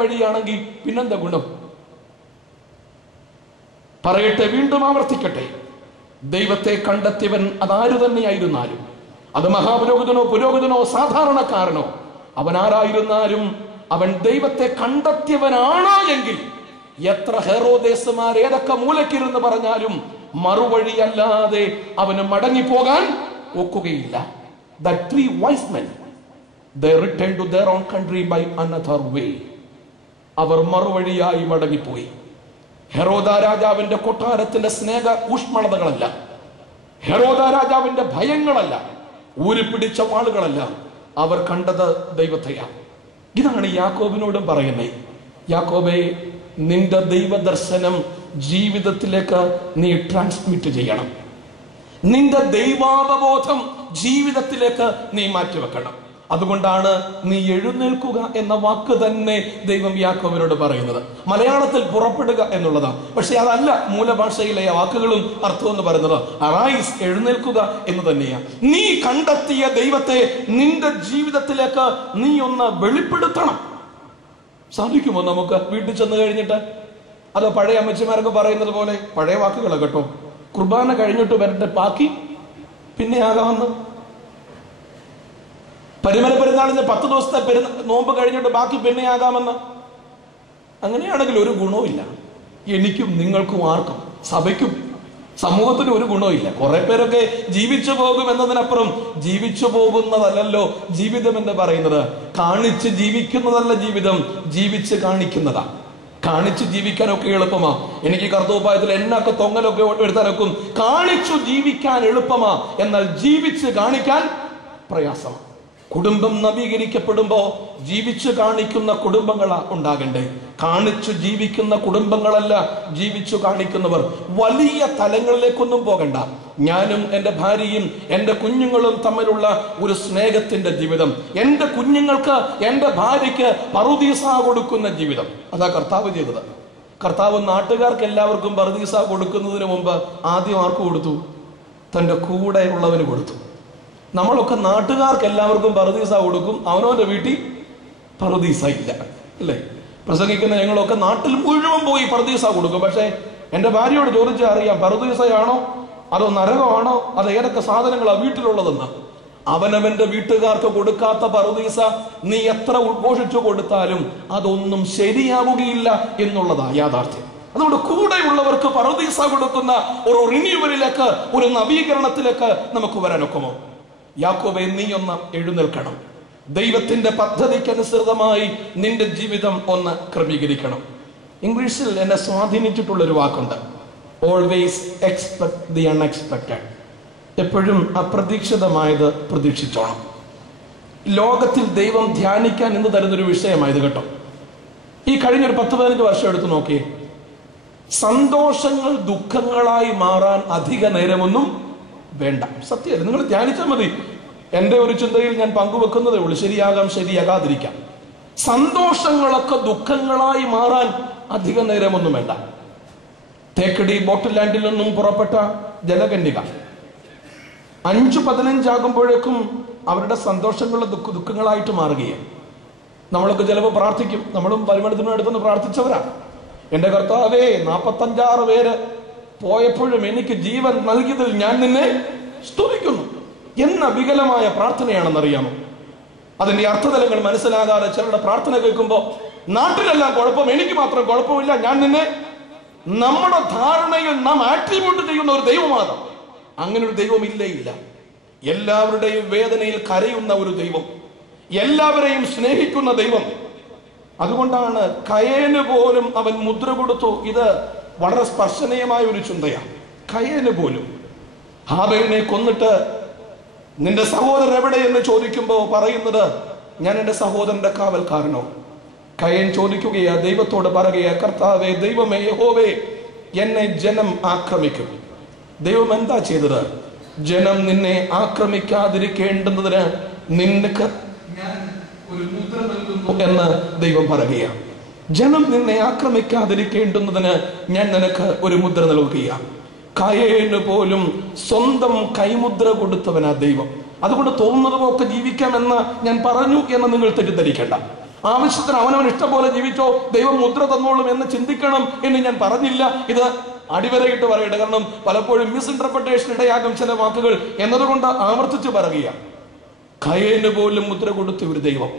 വഴിയാണെങ്കിൽ പിന്നെന്താ ഗുണം? പറയട്ടെ, വീണ്ടും ആവർത്തിക്കട്ടെ, ദൈവത്തെ കണ്ടെത്തിയവൻ അതാരു തന്നെയായിരുന്നാലും, അത് മഹാപുരോഹിതനോ പുരോഹിതനോ സാധാരണക്കാരനോ, അവൻ ആരായിരുന്നാലും അവൻ ദൈവത്തെ കണ്ടെത്തിയവനാണ് എങ്കിൽ എത്ര ഹെറോദേസുമാർ ഏതൊക്കെ മൂലക്കിരുന്ന് പറഞ്ഞാലും മറുവഴിയല്ലാതെ അവന് മടങ്ങിപ്പോകാൻ ഒക്കുകയില്ല. The 3 wise men, they returned to their own country by another way. അവർ മറുവഴിയായി മടങ്ങിപ്പോയി. ഹെരോദ രാജാവിന്റെ കൊട്ടാരത്തിന്റെ സ്നേഹ ഊഷ്മളതകളല്ല, ഹെരോദ രാജാവിന്റെ ഭയങ്ങളല്ല, ഊരിപ്പിടിച്ച വാളുകളല്ല, അവർ കണ്ടത് ദൈവത്തെയാണ്. ഇതാണ് യാക്കോബിനോടും പറയുന്നത്. യാക്കോബേ, നിന്റെ ദൈവദർശനം ജീവിതത്തിലേക്ക് നീ ട്രാൻസ്മിറ്റ് ചെയ്യണം. നിന്റെ ദൈവാവബോധം ജീവിതത്തിലേക്ക് നീ മാറ്റിവെക്കണം. അതുകൊണ്ടാണ് നീ എഴുന്നേൽക്കുക എന്ന വാക്ക് തന്നെ ദൈവം യാക്കോബിനോട് പറയുന്നത്. മലയാളത്തിൽ പുറപ്പെടുക എന്നുള്ളതാണ്, പക്ഷെ അതല്ല മൂലഭാഷയിലെ വാക്കുകളും അർത്ഥം എന്ന് പറയുന്നത്. അറൈസ്, എഴുന്നേൽക്കുക എന്ന് തന്നെയാണ്. നീ കണ്ടെത്തിയ ദൈവത്തെ നിന്റെ ജീവിതത്തിലേക്ക് നീ ഒന്ന് വെളിപ്പെടുത്തണം. സാധിക്കുമോ നമുക്ക് വീട്ടിൽ ചെന്ന് കഴിഞ്ഞിട്ട്? അത് പഴയ അമ്മച്ചിമാരൊക്കെ പറയുന്നത് പോലെ പഴയ വാക്കുകളെ കേട്ടോ, കുർബാന കഴിഞ്ഞിട്ട് വരട്ടെ, ബാക്കി പിന്നെ ആകാമെന്ന്. പരിമല പെരുന്നാളിന് 10 ദിവസത്തെ നോമ്പ് കഴിഞ്ഞിട്ട് ബാക്കി പിന്നെ ആകാമെന്ന്. അങ്ങനെയാണെങ്കിൽ ഒരു ഗുണവും ഇല്ല. എനിക്കും നിങ്ങൾക്കും ആർക്കും, സഭയ്ക്കും സമൂഹത്തിന് ഒരു ഗുണവും ഇല്ല. കുറെ പേരൊക്കെ ജീവിച്ചു പോകും എന്നതിനപ്പുറം ജീവിച്ചു പോകുന്നതല്ലോ ജീവിതം എന്ന് പറയുന്നത്. കാണിച്ച് ജീവിക്കുന്നതല്ല ജീവിതം, ജീവിച്ച് കാണിക്കുന്നതാ. കാണിച്ചു ജീവിക്കാനൊക്കെ എളുപ്പമാ. എനിക്ക് കർത്തൂപ്പായത്തിൽ എന്നൊക്കെ തൊങ്ങലൊക്കെ എടുത്താലൊക്കും കാണിച്ചു ജീവിക്കാൻ എളുപ്പമാ, എന്നാൽ ജീവിച്ച് കാണിക്കാൻ പ്രയാസമാണ്. കുടുംബം നവീകരിക്കപ്പെടുമ്പോ ജീവിച്ചു കാണിക്കുന്ന കുടുംബങ്ങളാ ഉണ്ടാകണ്ടേ, കാണിച്ചു ജീവിക്കുന്ന കുടുംബങ്ങളല്ല ജീവിച്ചു കാണിക്കുന്നവർ. വലിയ തലങ്ങളിലേക്കൊന്നും പോകണ്ട. ഞാനും എൻ്റെ ഭാര്യയും എൻ്റെ കുഞ്ഞുങ്ങളും തമ്മിലുള്ള ഒരു സ്നേഹത്തിന്റെ ജീവിതം, എൻ്റെ കുഞ്ഞുങ്ങൾക്ക് എൻ്റെ ഭാര്യയ്ക്ക് പറുദീസ കൊടുക്കുന്ന ജീവിതം, അതാ കർത്താവ് ചെയ്തത്. കർത്താവ് നാട്ടുകാർക്ക് എല്ലാവർക്കും പറുദീസ കൊടുക്കുന്നതിന് മുമ്പ് ആദ്യം ആർക്ക് കൊടുത്തു? തൻ്റെ കൂടെ ഉള്ളവന് കൊടുത്തു. നമ്മളൊക്കെ നാട്ടുകാർക്ക് എല്ലാവർക്കും പറുദീസ കൊടുക്കും, അവനവന്റെ വീട്ടിൽ പറുദീസ ഇല്ല, അല്ലേ? പ്രസംഗിക്കുന്ന ഞങ്ങളൊക്കെ നാട്ടിൽ മുഴുവൻ പോയി പറുദീസ കൊടുക്കും. പക്ഷെ എൻ്റെ ഭാര്യയോട് ചോദിച്ചാൽ അറിയാം പറുദീസയാണോ അതോ നരകമാണോ, അത് ഏതൊക്കെ സാധനങ്ങളാണ് വീട്ടിലുള്ളതെന്ന്. അവനവന്റെ വീട്ടുകാർക്ക് കൊടുക്കാത്ത പറുദീസ നീ എത്ര ഉദ്ഘോഷിച്ചു കൊടുത്താലും അതൊന്നും ശരിയാവുകയില്ല എന്നുള്ളതാ യാഥാർത്ഥ്യം. അതുകൊണ്ട് കൂടെയുള്ളവർക്ക് പറുദീസ കൊടുക്കുന്ന ഒരു റിന്യൂവലിലേക്ക്, ഒരു നവീകരണത്തിലേക്ക് നമുക്ക് വരാനൊക്കുമോ? യാക്കോബേ, നീ ഒന്ന് എഴുന്നേൽക്കണം. ദൈവത്തിന്റെ പദ്ധതിക്കനുസൃതമായി നിന്റെ ജീവിതം ഒന്ന് ക്രമീകരിക്കണം. ഇംഗ്ലീഷിൽ എന്നെ സ്വാധീനിച്ചിട്ടുള്ളൊരു വാക്കുണ്ട്, ഓൾവേസ് എക്സ്പെക്ട് ദി അൺഎക്സ്പെക്റ്റഡ്. എപ്പോഴും അപ്രതീക്ഷിതമായത് പ്രതീക്ഷിച്ചോണം. ലോകത്തിൽ ദൈവം ധ്യാനിക്കാൻ ഇന്ന് തരുന്നൊരു വിഷയമായത് കേട്ടോ. ഈ കഴിഞ്ഞൊരു 10-15 വർഷം എടുത്തു നോക്കിയേ, സന്തോഷങ്ങൾ ദുഃഖങ്ങളായി മാറാൻ അധിക നേരമൊന്നും വേണ്ട. സത്യമല്ല, നിങ്ങൾ ധ്യാനിച്ചാൽ മതി. എൻ്റെ ഒരു ചിന്തയിൽ ഞാൻ പങ്കുവെക്കുന്നതേ ഉള്ളൂ. ശരിയാകാം, ശരിയാകാതിരിക്കാം. സന്തോഷങ്ങളൊക്കെ ദുഃഖങ്ങളായി മാറാൻ അധിക നേരമൊന്നും വേണ്ട. തേക്കടി ബോട്ട് ലാൻഡിൽ നിന്നും പുറപ്പെട്ട ജലകന്യക 5:15 ആകുമ്പോഴേക്കും അവരുടെ സന്തോഷങ്ങളുടെ ദുഃഖങ്ങളായിട്ട് മാറുകയാണ്. നമ്മളൊക്കെ ചിലപ്പോൾ പ്രാർത്ഥിക്കും, നമ്മളും പരിമളത്തിനടുത്തുനിന്ന് പ്രാർത്ഥിച്ചവരാ. എൻ്റെ കർത്താവേ, 45 പേര് പോയപ്പോഴും എനിക്ക് ജീവൻ നൽകിയതിൽ ഞാൻ നിന്നെ സ്തുതിക്കുന്നു എന്ന വികലമായ പ്രാർത്ഥനയാണെന്നറിയാമോ? അതിന്റെ അർത്ഥതലങ്ങൾ മനസ്സിലാകാതെ ചിലരുടെ പ്രാർത്ഥന കേൾക്കുമ്പോൾ നാട്ടിലെല്ലാം കുഴപ്പം, എനിക്ക് മാത്രം കുഴപ്പമില്ല, ഞാൻ നിന്നെ, നമ്മുടെ ധാരണയിൽ നാം ആട്രിബ്യൂട്ട് ചെയ്യുന്ന ഒരു ദൈവമാണ്. അങ്ങനെ ഒരു ദൈവം ഇല്ല. എല്ലാവരുടെയും വേദനയിൽ കരയുന്ന ഒരു ദൈവം, എല്ലാവരെയും സ്നേഹിക്കുന്ന ദൈവം. അതുകൊണ്ടാണ് കയേന് പോലും അവൻ മുദ്ര കൊടുത്തു. ഇത് വളരെ സ്പർശനീയമായ ഒരു ചിന്തയാണ്. കയേന് പോലും ഹാബേലിനെ കൊന്നിട്ട് നിന്റെ സഹോദരൻ എവിടെയെന്ന് ചോദിക്കുമ്പോൾ പറയുന്നത്, ഞാൻ എൻ്റെ സഹോദരന്റെ കാവൽക്കാരനോ. കയേൻ ചോദിക്കുകയാ, ദൈവത്തോട് പറയുകയാ, കർത്താവേ, ദൈവമേ, യഹോവേ, എന്നെ ജനം ആക്രമിക്കും. ദൈവം എന്താ ചെയ്തത്? ജനം നിന്നെ ആക്രമിക്കാതിരിക്കേണ്ടുന്നതിന് നിനക്ക് ഞാൻ ഒരു മുദ്ര നൽകുന്നു എന്ന് ദൈവം പറയുകയാണ്. ജനം നിന്നെ ആക്രമിക്കാതിരിക്കേണ്ടുന്നതിന് ഞാൻ നിനക്ക് ഒരു മുദ്ര നൽകുകയാണ്. കയേന് പോലും സ്വന്തം കൈമുദ്ര കൊടുത്തവനാ ദൈവം. അതുകൊണ്ട് തോന്നുന്നതുമൊക്കെ ജീവിക്കാമെന്ന് ഞാൻ പറഞ്ഞു എന്ന് നിങ്ങൾ തെറ്റിദ്ധരിക്കേണ്ട. ആവശ്യത്തിന് അവനവൻ ഇഷ്ടം പോലെ ജീവിച്ചോ, ദൈവം മുദ്ര തന്നോളും എന്ന് ചിന്തിക്കണം എന്ന് ഞാൻ പറഞ്ഞില്ല. ഇത് അടിവരയിട്ട് പറയട്ടെ, കാരണം പലപ്പോഴും മിസ്ഇന്റർപ്രിട്ടേഷൻ ഇടയാകും ചില വാക്കുകൾ എന്നതുകൊണ്ട് ആവർത്തിച്ച് പറയുക. കയന് പോലും മുദ്ര കൊടുത്ത ഒരു ദൈവം,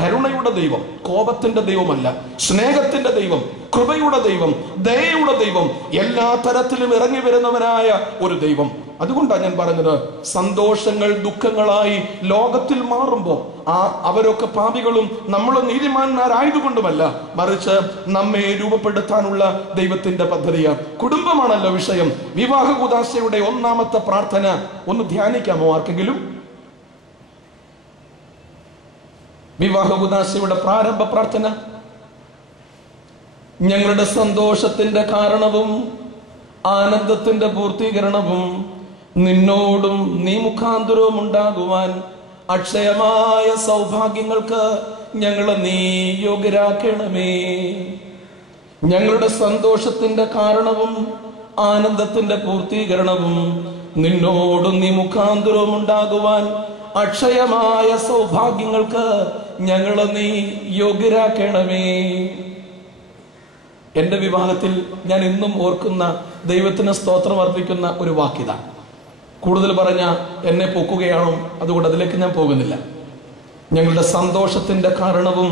കരുണയുടെ ദൈവം, കോപത്തിന്റെ ദൈവമല്ല, സ്നേഹത്തിന്റെ ദൈവം, കൃപയുടെ ദൈവം, ദയയുടെ ദൈവം, എല്ലാ തരത്തിലും ഇറങ്ങി വരുന്നവനായ ഒരു ദൈവം. അതുകൊണ്ടാണ് ഞാൻ പറഞ്ഞത്, സന്തോഷങ്ങൾ ദുഃഖങ്ങളായി ലോകത്തിൽ മാറുമ്പോൾ അവരൊക്കെ പാപികളും നമ്മൾ നീതിമാന്മാരായതുകൊണ്ടുമല്ല, മറിച്ച് നമ്മെ രൂപപ്പെടുത്താനുള്ള ദൈവത്തിന്റെ പദ്ധതിയാണ്. കുടുംബമാണല്ലോ വിഷയം. വിവാഹ കൂദാശയുടെ ഒന്നാമത്തെ പ്രാർത്ഥന ഒന്ന് ധ്യാനിക്കാമോ ആർക്കെങ്കിലും? വിവാഹ കൂദാശയുടെ പ്രാരംഭ പ്രാർത്ഥന: ഞങ്ങളുടെ സന്തോഷത്തിന്റെ കാരണവും ആനന്ദത്തിന്റെ പൂർത്തീകരണവും നിന്നോടും നീ മുഖാന്തരവും ഉണ്ടാകുവാൻ അക്ഷയമായ സൗഭാഗ്യങ്ങൾക്ക് ഞങ്ങളെ നീ യോഗ്യരാക്കണമേ. ഞങ്ങളുടെ സന്തോഷത്തിന്റെ കാരണവും ആനന്ദത്തിന്റെ പൂർത്തീകരണവും നിന്നോടും നീ മുഖാന്തരവും ഉണ്ടാകുവാൻ അക്ഷയമായ സൗഭാഗ്യങ്ങൾക്ക് ഞങ്ങളെ നീ യോഗ്യരാക്കണമേ. എന്റെ വിവാഹത്തിൽ ഞാൻ ഇന്നും ഓർക്കുന്ന, ദൈവത്തിന് സ്തോത്രം അർപ്പിക്കുന്ന ഒരു വാക്യത. കൂടുതൽ പറഞ്ഞ എന്നെ പൊക്കുകയാണോ, അതുകൊണ്ട് അതിലേക്ക് ഞാൻ പോകുന്നില്ല. ഞങ്ങളുടെ സന്തോഷത്തിന്റെ കാരണവും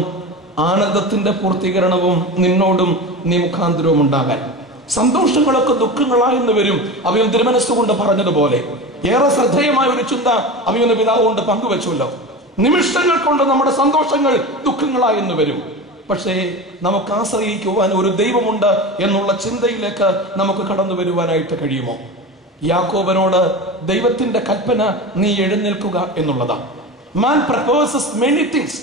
ആനന്ദത്തിന്റെ പൂർത്തീകരണവും നിന്നോടും നീ മുഖാന്തരവും ഉണ്ടാകാൻ. സന്തോഷങ്ങളൊക്കെ ദുഃഖങ്ങളായെന്ന് വരും. അവയും തിരുമനസ്സുകൊണ്ട് പറഞ്ഞതുപോലെ ഏറെ ശ്രദ്ധേയമായ ഒരു ചിന്ത അവയൊന്ന് പിതാവ് കൊണ്ട് പങ്കുവെച്ചുവല്ലോ. നിമിഷങ്ങൾ കൊണ്ട് നമ്മുടെ സന്തോഷങ്ങൾ ദുഃഖങ്ങളായെന്ന് വരും. പക്ഷേ നമുക്ക് ആശ്രയിക്കുവാൻ ഒരു ദൈവമുണ്ട് എന്നുള്ള ചിന്തയിലേക്ക് നമുക്ക് കടന്നു വരുവാനായിട്ട് കഴിയുമോ? യാക്കോബനോട് ദൈവത്തിന്റെ കൽപ്പന നീ എഴുന്നേൽക്കുക എന്നുള്ളതാണ്. Man proposes many things,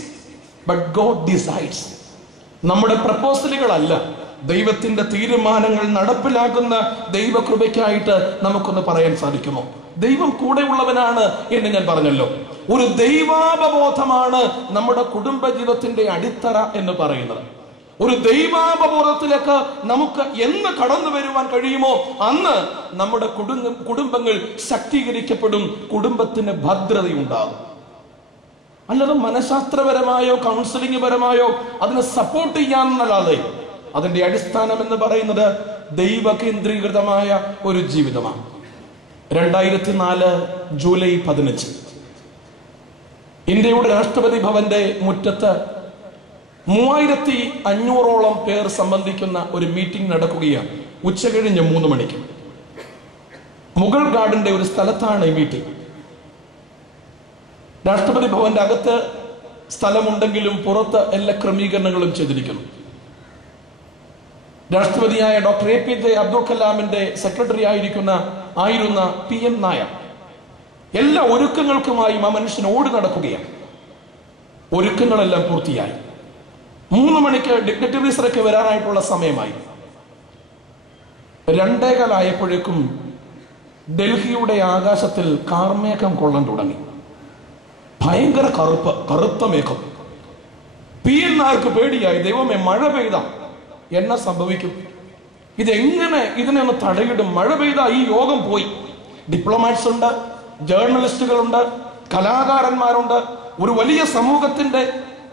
but God decides. നമ്മുടെ പ്രപ്പോസലുകളല്ല, ദൈവത്തിന്റെ തീരുമാനങ്ങൾ നടപ്പിലാക്കുന്ന ദൈവകൃപയ്ക്കായിട്ട് നമുക്കൊന്ന് പറയാൻ സാധിക്കുമോ? ദൈവം കൂടെയുള്ളവനാണ് എന്ന് ഞാൻ പറഞ്ഞല്ലോ. ഒരു ദൈവാവബോധമാണ് നമ്മുടെ കുടുംബജീവിതത്തിന്റെ അടിത്തറ എന്ന് പറയുന്നത്. ഒരു ദൈവാവബോധത്തിലേക്ക് നമുക്ക് എന്ന് കടന്നു വരുവാൻ കഴിയുമോ അന്ന് നമ്മുടെ കുടുംബങ്ങൾ ശക്തീകരിക്കപ്പെടും, കുടുംബത്തിന് ഭദ്രതയുണ്ടാകും. അല്ലാതെ മനഃശാസ്ത്രപരമായോ കൗൺസിലിംഗ് പരമായോ അതിനെ സപ്പോർട്ട് ചെയ്യാന്നല്ലാതെ അതിന്റെ അടിസ്ഥാനം എന്ന് പറയുന്നത് ദൈവകേന്ദ്രീകൃതമായ ഒരു ജീവിതമാണ്. 2004 ജൂലൈ 15 ഇന്ത്യയുടെ രാഷ്ട്രപതി ഭവന്റെ മുറ്റത്ത് 3500ഓളം പേർ സംബന്ധിക്കുന്ന ഒരു മീറ്റിംഗ് നടക്കുകയാണ്. ഉച്ചകഴിഞ്ഞ് 3 മണിക്ക് മുഗൾ ഗാർഡന്റെ ഒരു സ്ഥലത്താണ് ഈ മീറ്റിംഗ്. രാഷ്ട്രപതി ഭവന്റെ അകത്ത് സ്ഥലമുണ്ടെങ്കിലും പുറത്ത് എല്ലാ ക്രമീകരണങ്ങളും ചെയ്തിരിക്കുന്നു. രാഷ്ട്രപതിയായ ഡോക്ടർ APJ അബ്ദുൽ കലാമിന്റെ സെക്രട്ടറി ആയിരുന്ന PM നായർ എല്ലാ ഒരുക്കങ്ങൾക്കുമായി ആ മനുഷ്യൻ ഓടി നടക്കുകയാണ്. ഒരുക്കങ്ങളെല്ലാം പൂർത്തിയായി. 3 മണിക്ക് ഡിഗ്നിറ്ററീസൊക്കെ വരാനായിട്ടുള്ള സമയമായി. 2:15 ഡൽഹിയുടെ ആകാശത്തിൽ കാർമേഘം കൊള്ളാൻ തുടങ്ങി. ഭയങ്കര കറുത്ത മേഘം. PM നായർക്ക് പേടിയായി. ദൈവമേ, മഴ പെയ്ത എന്നെ സംഭവിക്കും? ഇതെങ്ങനെ ഇതിനെ ഒന്ന് തടയിടും? മഴ പെയ്ത ഈ യോഗം പോയി. ഡിപ്ലോമാറ്റ്സ് ഉണ്ട്, ജേർണലിസ്റ്റുകളുണ്ട്, കലാകാരന്മാരുണ്ട്. ഒരു വലിയ സമൂഹത്തിന്റെ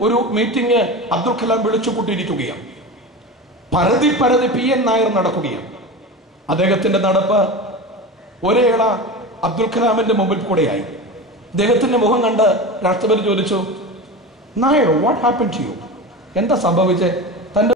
ഒരു മീറ്റിംഗ് അബ്ദുൽ കലാം വിളിച്ചു കൂട്ടിയിരിക്കുകയാണ്. പരതി PM നായർ നടക്കുകയാണ്. അദ്ദേഹത്തിന്റെ നടപ്പ് ഒരേള അബ്ദുൽ കലാമിന്റെ മുമ്പിൽ കൂടെയായി. അദ്ദേഹത്തിന്റെ മുഖം കണ്ട് രാഷ്ട്രപതി ചോദിച്ചു, Nair, what happen to you? എന്താ സംഭവിച്ചേ?